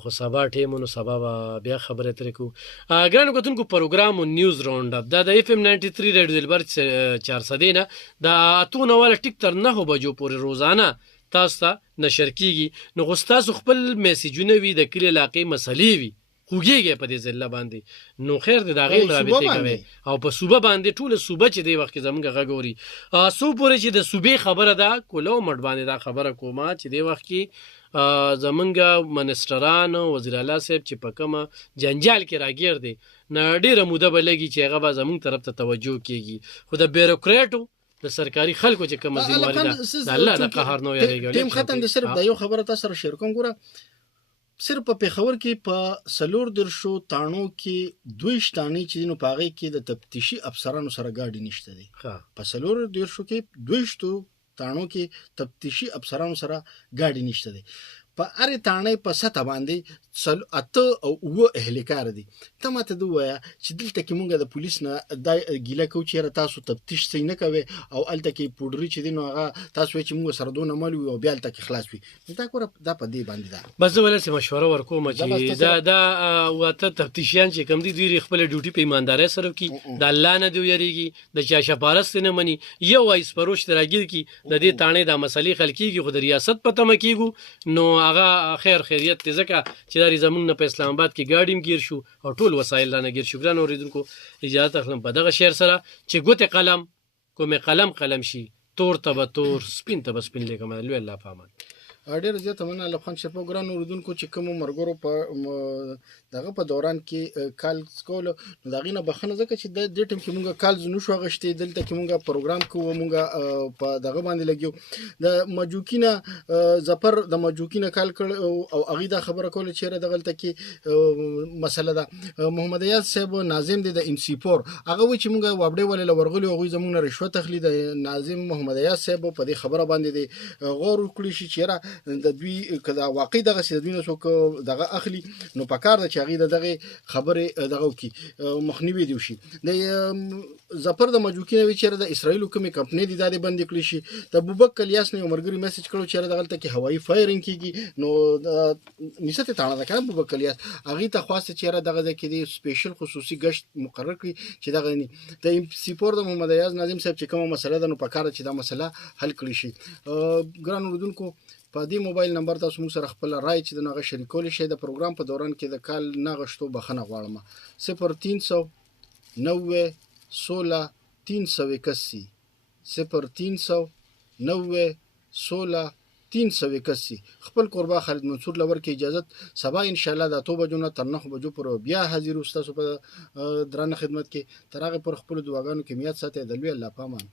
خو سبا ټیم نو سبا به بیا خبرې اترې کوو. ګرانو کتونکو پروګرام نیوز راوند اپ دا د اف ام 93 ریډیو دلبر 400 نه د 8 ټیک تر 9 بجو پورې روزانه تاسو ته نشر کیږي. نو خو تاسو خپل میسیجونه وي د کلی علاقې مسلې وي خوږیږي په دې ځله باندې نو خیر د داغې رابطې کوي او په صوبه باندې ټول صوبه چې دی وخت زمونږ غږوري سو پورې چې د صوبې خبره ده کولو مړ باندې دا خبره کومه چې دی وخت کې زمونږ منسټران وزیر اعلی صاحب چې په کومه جنجال کې راګیر دي نه ډیره موده به لګي چې هغه به زمونږ طرف ته توجه کیږي خو د بیروکریټو د سرکاري خلکو چې کومه ذمہواری ده د الله د قهر نو یریږي ټیم ختم د صرف د یو خبره تاسو سره شیر کوم ګوره صرف په پیښور کې په سلور درشو تانو کې دوی شتانی چې نو پاغي کې د تفتیشي افسرانو سره گاډي نشته دي په سلور درشو کې دوی شتو تانو کې تفتیشي افسرانو سره گاډي نشته دي په اره تانې په ستا باندې اته او و اهلیکار دي ته ماته دوه چې دلته کې مونږ د پولیس نه د ګیله کو چیرې تاسو تفتیش سي نه کوي او الته کې پودري چې دي نو هغه تاسو چې مونږ سره دونه مال او بیا الته کې خلاص وي دا کوره دا په دې باندې ده بس ولې مشوره ورکوم چې دا واته تفتیشیان چې کم دي دوی خپل ډیوټي په ایمانداري سره کوي د الله نه دی یریږي د چا شپارست نه مني یو وایس پروش ترګیر کی د دې تانې د مسلې خلکیږي خو د ریاست په تمه کیګو نو هغه خیر خیریت ځکه چې دا زمونږ په اسلام آباد کې گاډیم گیر شو او ټول وسایل نه گیر شو. ګران اوریدونکو اجازه اخلم په دغه شعر سره چې ګوت قلم کومه قلم شي تور ته به تور سپین ته به سپین لیکم لوی الله پامان ډېر زیاته مننه لفخان شپه ګران اوریدونکو چې کوم مرګورو په دغه په دوران کې کال سکول نو دغه نه بخنه ځکه چې د دې ټیم کې مونږه کال زنو شو غشتي دلته کې مونږه پروګرام کوو مونږه په دغه باندې لګیو د مجوکینه زفر د مجوکینه کال کړ او اغه دا خبره کوله چې دغلته کې مسله ده محمد یاد صاحب ناظم د ام سی 4 هغه و چې مونږه وابډې ولې ورغلی او زمونږ رشوت اخلي د ناظم محمد یاد صاحب په دې خبره باندې غور وکړي شي چې د دوی کدا واقع دغه سیدونه څوک دغه اخلي نو پکار د چاغي دغه خبره دغه کی مخنیوي دی شي د زفر د مجوکینه ویچره د اسرایل کومې کمپنی دي د بند کړی شي د ابوبکر الیاس نه عمرګری میسج کړو چې دغه ته کې هوایي فایرینګ کیږي نو نسته تاړه ده کنه ابوبکر الیاس اغه ته خواسته چې دغه د کې سپیشل خصوصي گشت مقرر کړي چې دغه د سپور د محمد ایاز ناظم صاحب چې کومه مسله ده نو پکار چې دا مسله حل کړی شي. ګران اوردونکو په دې موبایل نمبر تاسو موږ سره خپل رائے چې د نغه شریکول شي د پروګرام په دوران کې د کال نغشتو بخنه غواړم 0300 90 16 381 0300 90 16 381 خپل قربا خالد منصور لور کې اجازه سبا ان شاء الله د 2 بجو نه تر 9 بجو پر بیا حاضر اوسه په درانه خدمت کې ترغه پر خپل دعاګانو کې میات ساتي د لوی الله پامان.